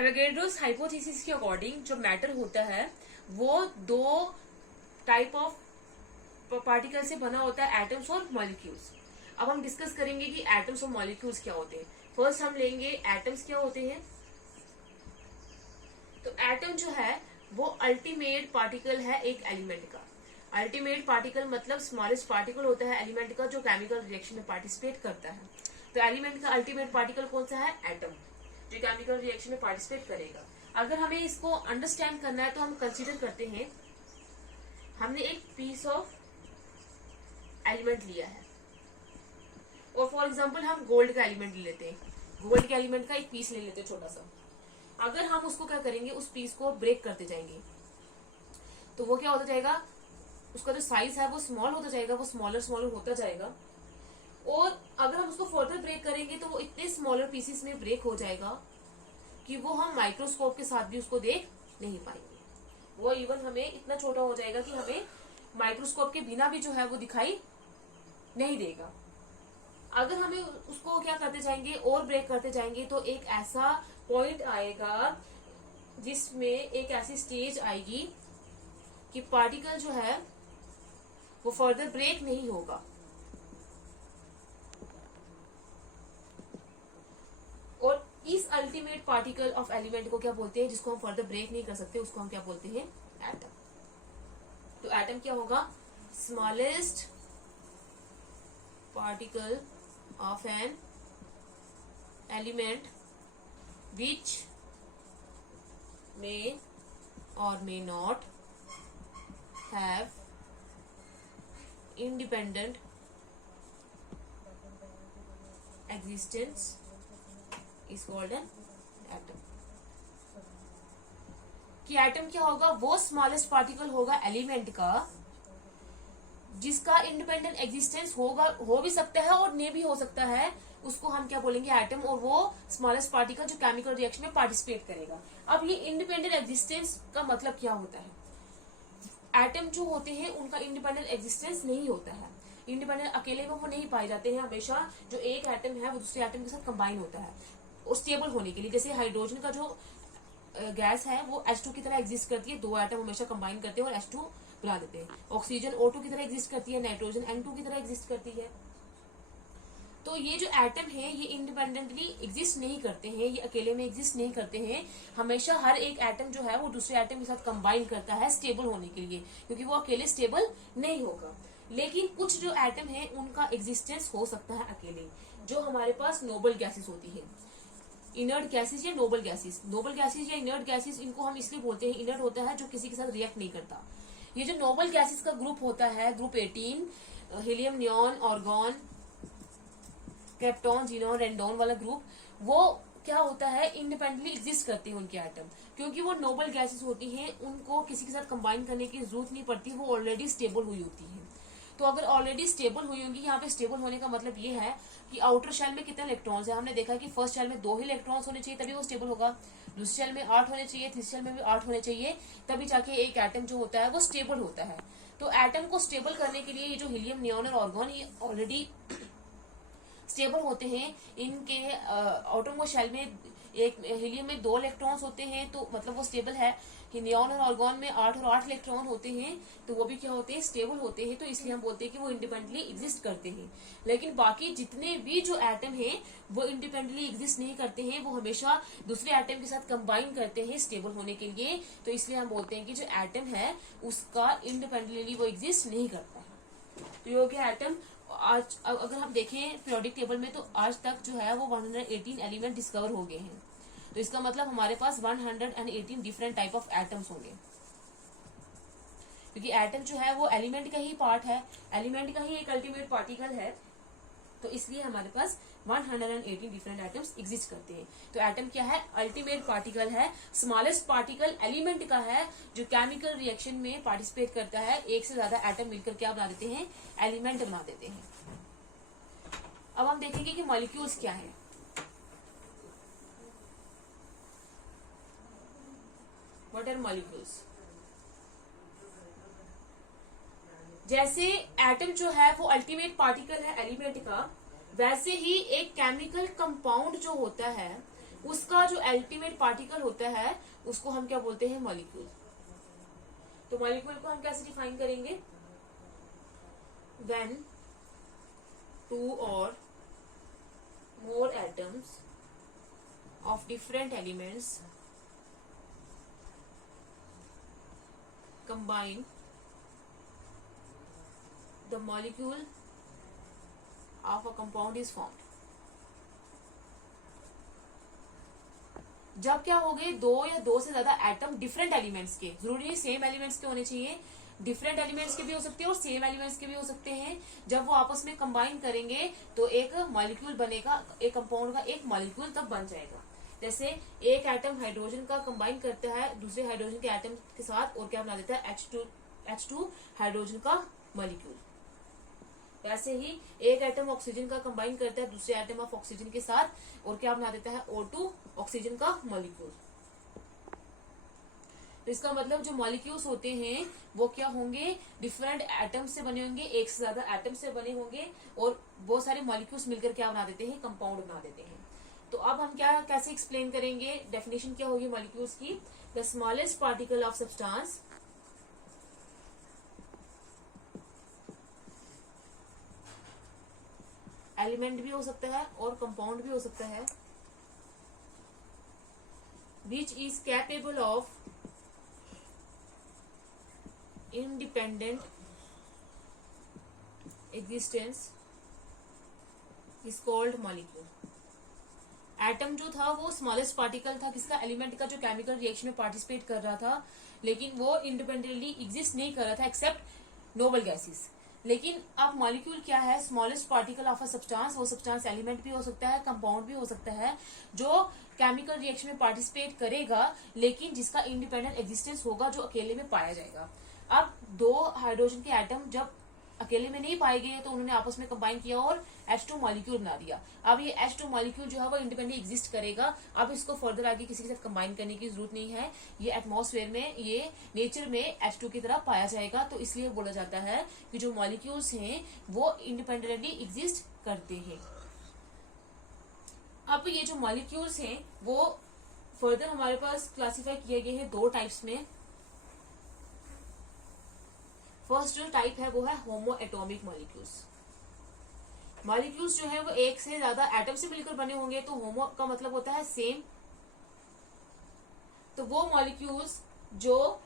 Avogadro's hypothesis के according जो matter होता है वो दो टाइप ऑफ पार्टिकल से बना होता है, एटम्स और मॉलिक्यूल्स। अब हम डिस्कस करेंगे कि एटम्स और मॉलिक्यूल्स क्या होते हैं। फर्स्ट हम लेंगे एटम्स क्या होते हैं। तो एटम जो है वो अल्टीमेट पार्टिकल है एक एलिमेंट का। अल्टीमेट पार्टिकल मतलब स्मॉलेस्ट पार्टिकल होता है एलिमेंट का जो केमिकल रिएक्शन में पार्टिसिपेट करता है। तो एलिमेंट का अल्टीमेट पार्टिकल कौन सा है? एटम, जो केमिकल रिएक्शन में पार्टिसिपेट करेगा। अगर हमें इसको अंडरस्टैंड करना है तो हम कंसीडर करते हैं, हमने एक पीस ऑफ एलिमेंट लिया है और फॉर एग्जांपल हम गोल्ड का एलिमेंट ले लेते हैं। गोल्ड के एलिमेंट का एक पीस ले लेते हैं छोटा सा। अगर हम उसको क्या करेंगे, उस पीस को ब्रेक करते जाएंगे तो वो क्या होता जाएगा, उसका जो साइज है वो स्मॉल होता जाएगा, वो स्मॉलर स्मॉलर होता जाएगा। और अगर हम उसको फर्दर ब्रेक करेंगे तो वो इतने स्मॉलर पीसेस में ब्रेक हो जाएगा कि वो हम माइक्रोस्कोप के साथ भी उसको देख नहीं पाएंगे। वो इवन हमें इतना छोटा हो जाएगा कि हमें माइक्रोस्कोप के बिना भी जो है वो दिखाई नहीं देगा। अगर हमें उसको क्या करते जाएंगे और ब्रेक करते जाएंगे तो एक ऐसा पॉइंट आएगा जिसमें एक ऐसी स्टेज आएगी कि पार्टिकल जो है वो फर्दर ब्रेक नहीं होगा। और इस अल्टीमेट पार्टिकल ऑफ एलिमेंट को क्या बोलते हैं, जिसको हम फर्दर ब्रेक नहीं कर सकते, उसको हम क्या बोलते हैं? एटम। तो एटम क्या होगा? Smallest particle of an element which may or may not have independent existence is called an atom। कि एटम क्या होगा? वो स्मॉलेस्ट पार्टिकल होगा एलिमेंट का जिसका इंडिपेंडेंट एग्जिस्टेंस होगा, हो भी सकता है और नहीं भी हो सकता है, उसको हम क्या बोलेंगे? एटम। और वो स्मॉलेस्ट पार्टिकल जो केमिकल रिएक्शन में पार्टिसिपेट करेगा। अब ये इंडिपेंडेंट एग्जिस्टेंस का मतलब क्या होता है? एटम जो होते हैं उनका इंडिपेंडेंट एग्जिस्टेंस नहीं होता है। इंडिपेंडेंट अकेले में वो नहीं पाए जाते हैं। हमेशा जो एक एटम है वो दूसरे एटम के साथ कंबाइन होता है और स्टेबल होने के लिए। जैसे हाइड्रोजन का जो गैस है वो H2 की तरह एग्जिस्ट करती है, दो एटम हमेशा कंबाइन करते हैं और H2 बना देते हैं। ऑक्सीजन O2 की तरह एग्जिस्ट करती है, नाइट्रोजन N2 की तरह एग्जिस्ट करती है। तो ये जो एटम है ये इंडिपेंडेंटली एग्जिस्ट नहीं करते हैं, ये अकेले में एग्जिस्ट नहीं करते हैं। हमेशा हर एक एटम जो है वो दूसरे एटम के साथ कंबाइन करता है स्टेबल होने के लिए, क्योंकि वो अकेले स्टेबल नहीं होगा। लेकिन कुछ जो एटम है उनका एग्जिस्टेंस हो सकता है अकेले। जो हमारे पास नोबल गैसेस होती है, इनर्ट गैसेस या नोबल गैसेस। नोबल गैसेस या इनर्ट गैसेस इनको हम इसलिए बोलते हैं, इनर्ट होता है जो किसी के साथ रिएक्ट नहीं करता। ये जो नोबल गैसेस का ग्रुप होता है, group 18, helium, neon, argon, krypton, xenon, radon वाला ग्रुप, वो क्या होता है? इंडिपेंडेंटली एग्जिस्ट करते हैं उनके एटम। क्योंकि वो नोबल गैसेस होती हैं, उनको किसी के साथ कंबाइन करने की जरूरत नहीं पड़ती, वो ऑलरेडी स्टेबल हुई होती है। तो अगर ऑलरेडी स्टेबल हुई होंगी, यहाँ पे स्टेबल होने का मतलब ये है कि आउटर शेल में कितने इलेक्ट्रॉन्स है। हमने देखा कि फर्स्ट शेल में 2 ही इलेक्ट्रॉन्स होने चाहिए तभी वो स्टेबल होगा, दूसरी शेल में 8 होने चाहिए, तीसरी शेल में भी 8 होने चाहिए, तभी जाके एक एटम जो होता है वो स्टेबल होता है। तो एटम को स्टेबल करने के लिए ये जो हीलियम, नियॉन और आर्गॉन ये ऑलरेडी स्टेबल होते हैं। इनके आउटरमोस्ट शेल में एक हीलियम में 2 इलेक्ट्रॉन्स होते हैं, तो मतलब वो स्टेबल है। नियॉन और आर्गॉन में 8 और 8 इलेक्ट्रॉन होते हैं, तो वो भी क्या होते हैं? स्टेबल होते हैं। तो इसलिए हम बोलते हैं कि वो इंडिपेंडेंटली एग्जिस्ट करते हैं। लेकिन बाकी जितने भी जो एटम हैं वो इंडिपेंडेंटली एग्जिस्ट नहीं करते हैं, वो हमेशा दूसरे एटम के साथ कंबाइन करते हैं स्टेबल होने के लिए। तो इसलिए हम बोलते हैं कि जो एटम है उसका इंडिपेंडेंटली वो एग्जिस्ट नहीं करता है। तो ये हो गया एटम। आज अगर हम देखें पीरियोडिक टेबल में तो आज तक जो है वो 118 एलिमेंट डिस्कवर हो गए हैं। तो इसका मतलब हमारे पास 118 डिफरेंट टाइप ऑफ एटम्स होंगे, क्योंकि एटम जो है वो एलिमेंट का ही पार्ट है, एलिमेंट का ही एक अल्टीमेट पार्टिकल है। तो इसलिए हमारे पास 118 डिफरेंट एटम्स एग्जिस्ट करते हैं। तो एटम क्या है? अल्टीमेट पार्टिकल है, स्मॉलेस्ट पार्टिकल एलिमेंट का है जो केमिकल रिएक्शन में पार्टिसिपेट करता है। एक से ज्यादा एटम मिलकर क्या बना देते हैं? एलिमेंट बना देते हैं। अब हम देखेंगे कि मॉलिक्यूल्स क्या है। What are molecules? जैसे एटम जो है वो अल्टीमेट पार्टिकल है एलिमेंट का, वैसे ही एक केमिकल कंपाउंड जो होता है उसका जो अल्टीमेट पार्टिकल होता है उसको हम क्या बोलते हैं, मॉलिक्यूल। तो मॉलिक्यूल को हम कैसे डिफाइन करेंगे, व्हेन टू और मोर atoms of different elements combine, the molecule of a compound is formed। जब क्या हो गए, दो या दो से ज्यादा एटम डिफरेंट एलिमेंट्स के, जरूरी नहीं सेम एलिमेंट्स के होने चाहिए, डिफरेंट एलिमेंट्स के भी हो सकते हैं और सेम एलिमेंट्स के भी हो सकते हैं। जब वो आपस में कंबाइन करेंगे तो एक मॉलिक्यूल बनेगा, एक कंपाउंड का एक मॉलिक्यूल तब बन जाएगा। जैसे एक एटम हाइड्रोजन का कंबाइन करता है दूसरे हाइड्रोजन के एटम के साथ और क्या बना देता है, H2 हाइड्रोजन का मॉलिक्यूल। वैसे ही एक एटम ऑक्सीजन का कंबाइन करता है दूसरे एटम ऑफ ऑक्सीजन के साथ और क्या बना देता है, O2 ऑक्सीजन का मॉलिक्यूल। तो इसका मतलब जो मॉलिक्यूल्स होते हैं वो क्या होंगे, डिफरेंट एटम से बने होंगे, एक से ज्यादा एटम से बने होंगे और बहुत सारे मॉलिक्यूल्स मिलकर क्या बना देते हैं, कंपाउंड बना देते हैं। तो अब हम क्या कैसे एक्सप्लेन करेंगे, डेफिनेशन क्या होगी मॉलिक्यूल्स की, the smallest particle of substance element भी हो सकता है और कंपाउंड भी हो सकता है, which is capable of independent existence is called molecule. Atom जो था वो स्मॉलेस्ट पार्टिकल था किसका, एलिमेंट का, जो केमिकल रिएक्शन में पार्टिसिपेट कर रहा था, लेकिन वो इंडिपेंडेंटली एग्जिस्ट नहीं कर रहा था एक्सेप्ट नोबल गैसेस। लेकिन अब मॉलिक्यूल क्या है, smallest particle of a substance. वो सब्सटेंस एलिमेंट भी हो सकता है, कंपाउंड भी हो सकता है, जो केमिकल रिएक्शन में पार्टिसिपेट करेगा लेकिन जिसका इंडिपेंडेंट एग्जिस्टेंस होगा, जो अकेले में पाया जाएगा। अब दो हाइड्रोजन के एटम जब अकेले में नहीं पाए गए तो उन्होंने आपस में कंबाइन किया और H2 मॉलिक्यूल बना दिया। अब ये H2 मॉलिक्यूल जो है वो इंडिपेंडेंटली एग्जिस्ट करेगा। अब इसको फर्दर आगे किसी के साथ कंबाइन करने की जरूरत नहीं है, ये एटमॉस्फेयर में, ये नेचर में H2 की तरह पाया जाएगा। तो इसलिए बोला जाता है कि जो मॉलिक्यूल्स हैं वो इंडिपेंडेंटली एग्जिस्ट करते हैं। अब ये जो मॉलिक्यूल्स हैं वो फर्दर हमारे पास क्लासीफाई किए गए हैं दो टाइप्स में। फर्स्ट जो टाइप है वो है होमो एटॉमिक मॉलिक्यूल्स। मॉलिक्यूल्स जो है वो एक से ज्यादा एटम से मिलकर बने होंगे, तो होमो का मतलब होता है सेम। तो वो मॉलिक्यूल्स जो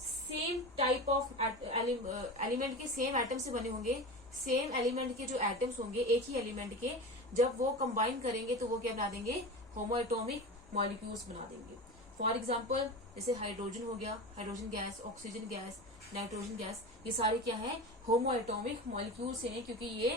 सेम टाइप ऑफ एलिमेंट के सेम एटम से बने होंगे, सेम एलिमेंट के जो एटम्स होंगे एक ही एलिमेंट के, जब वो कंबाइन करेंगे तो वो क्या बना देंगे, होमो एटॉमिक मॉलिक्यूल्स बना देंगे। फॉर एग्जाम्पल जैसे हाइड्रोजन हो गया, hydrogen gas, oxygen gas, nitrogen gas, ये सारे क्या है, होमो एटॉमिक मॉलिक्यूल्स हैं, क्योंकि ये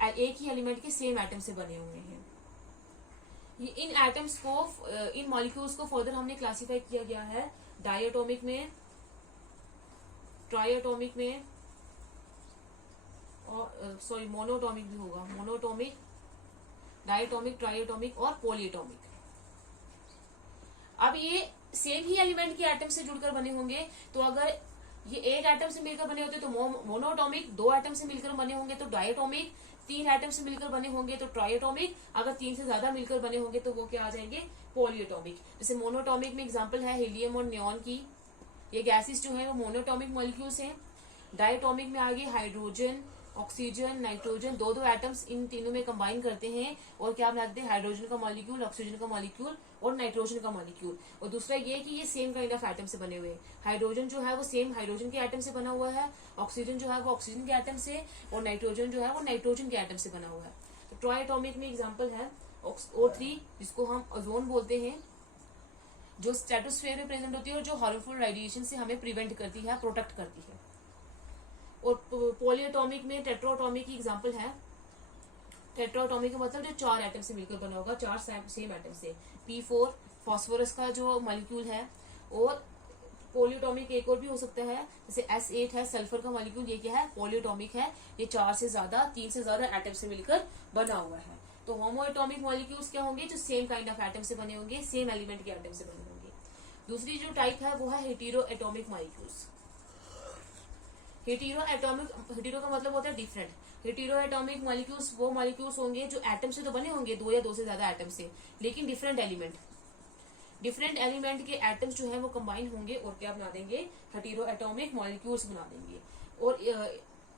एक ही एलिमेंट के सेम एटम से बने हुए हैं। ये इन एटम्स को, इन मॉलिक्यूल्स को फर्दर हमने क्लासिफाई किया गया है डायटोमिक में, ट्राइएटोमिक में, और सॉरी मोनोटोमिक भी होगा, मोनोटोमिक, डायटोमिक, ट्राइएटोमिक और पॉलीएटोमिक। अब ये सेम ही एलिमेंट के एटम से जुड़कर बने होंगे, तो अगर ये एक एटम से मिलकर बने होते तो मोनोटोमिक, दो एटम से मिलकर बने होंगे तो डायटोमिक, तीन एटम से मिलकर बने होंगे तो ट्राइएटोमिक, अगर तीन से ज्यादा मिलकर बने होंगे तो वो क्या आ जाएंगे, पॉलीएटोमिक। जैसे मोनोटोमिक में एग्जांपल है हीलियम और नियॉन की, ये गैसेस जो है वो मोनोटोमिक मॉलिक्यूल्स हैं। डायटोमिक में आगे हाइड्रोजन, ऑक्सीजन, नाइट्रोजन, दो दो एटम्स इन तीनों में कंबाइन करते हैं और क्या बनाते हैं, हाइड्रोजन का मॉलिक्यूल, ऑक्सीजन का मॉलिक्यूल और नाइट्रोजन का मॉलिक्यूल। और दूसरा ये कि ये सेम काइंड ऑफ एटम से बने हुए हैं। हाइड्रोजन जो है वो सेम हाइड्रोजन के एटम से बना हुआ है, ऑक्सीजन जो है वो ऑक्सीजन के एटम से, और नाइट्रोजन जो है वो नाइट्रोजन के एटम से बना हुआ है। तो ट्राइएटोमिक में एग्जाम्पल है O3, जिसको हम ओजोन बोलते हैं, जो स्ट्रेटोस्फेयर में प्रेजेंट होती है और जो हार्मफुल रेडिएशन से हमें प्रिवेंट करती है, प्रोटेक्ट करती है। और पॉलीएटॉमिक में टेट्राटॉमिक की एग्जांपल है। टेट्राटॉमिक का मतलब जो चार एटम से मिलकर बना होगा, चार सेम एटम से। P4 फास्फोरस का जो मॉलिक्यूल है, और पॉलीएटॉमिक एक और भी हो सकता है, जैसे S8 है सल्फर का मॉलिक्यूल, ये क्या है, पॉलीएटॉमिक है, ये चार से ज्यादा, तीन से ज्यादा एटम से मिलकर बना हुआ है। तो होमोएटॉमिक मॉलिक्यूल्स क्या होंगे, जो सेम काइंड ऑफ एटम से बने होंगे, सेम एलिमेंट के एटम से बने होंगे। दूसरी जो टाइप है वो है हेटेरो एटॉमिक मॉलिक्यूल्स। हेटेरो का मतलब होता है डिफरेंट। हेटेरो एटॉमिक मॉलिक्यूल्स वो मॉलिक्यूल्स होंगे जो एटम से तो बने होंगे, दो या दो से ज्यादा एटम से, लेकिन डिफरेंट एलिमेंट, डिफरेंट एलिमेंट के एटम्स जो है वो कंबाइन होंगे और क्या बना देंगे, हेटेरो एटॉमिक मॉलिक्यूल्स बना देंगे। और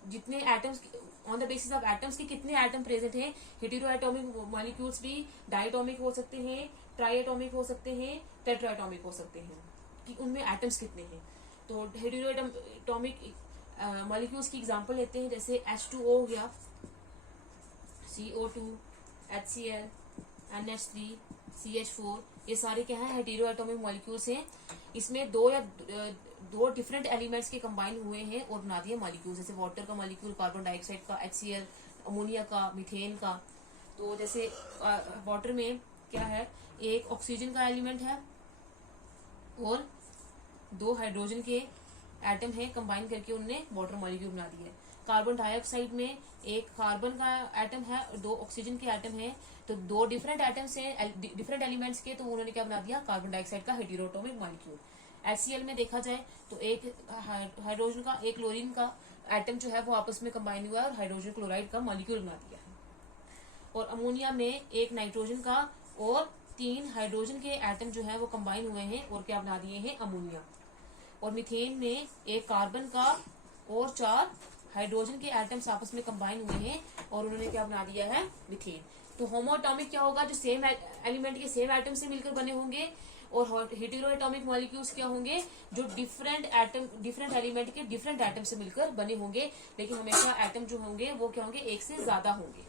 जितने atoms on the basis of atoms के कितने एटम प्रेजेंट हैं, हेटेरो एटॉमिक मॉलिक्यूल्स भी डायटोमिक हो सकते हैं, ट्राइएटॉमिक हो सकते हैं, टेट्राएटॉमिक हो सकते हैं, कि उनमें एटम्स कितने हैं। तो हेटेरो एटॉमिक मॉलिक्यूल्स की एग्जांपल लेते हैं, जैसे H2O हो गया, CO2, HCl, NH3, CH4, ये सारे क्या है, हेटेरो एटॉमिक मॉलिक्यूल्स हैं। इसमें दो डिफरेंट एलिमेंट्स के कंबाइन हुए हैं और बना दिए मॉलिक्यूल्स, जैसे वाटर का मॉलिक्यूल, कार्बन डाइऑक्साइड का, HCl, अमोनिया का, मीथेन का। तो जैसे वाटर में क्या है, एक ऑक्सीजन का एलिमेंट है और 2 हाइड्रोजन के एटम है, कंबाइन करके उनने वाटर मॉलिक्यूल बना दिया है। कार्बन डाइऑक्साइड में एक कार्बन का एटम है और 2 ऑक्सीजन के एटम है, तो 2 डिफरेंट एटम्स हैं, डिफरेंट एलिमेंट्स के, तो उन्होंने क्या बना दिया, कार्बन डाइऑक्साइड का हेटेरो एटॉमिक मॉलिक्यूल। HCl में देखा जाए तो एक हाइड्रोजन का, एक क्लोरीन का एटम जो है वो आपस में कंबाइन हुआ है और हाइड्रोजन क्लोराइड का मॉलिक्यूल बना दिया है। और अमोनिया में एक नाइट्रोजन का और 3 हाइड्रोजन के एटम जो है वो कंबाइन हुए हैं और क्या बना दिए हैं, अमोनिया। और मीथेन में एक कार्बन का और 4 हाइड्रोजन के एटम्स आपस में कंबाइन हुए हैं और उन्होंने क्या बना दिया है, मीथेन। तो होमोएटॉमिक क्या होगा, जो सेम एलिमेंट के सेम एटम से मिलकर बने होंगे। और हेटेरो एटॉमिक मॉलिक्यूल्स क्या होंगे, जो डिफरेंट एलिमेंट के डिफरेंट एटम से मिलकर बने होंगे, लेकिन हमेशा एटम जो होंगे वो क्या होंगे, एक से ज्यादा होंगे।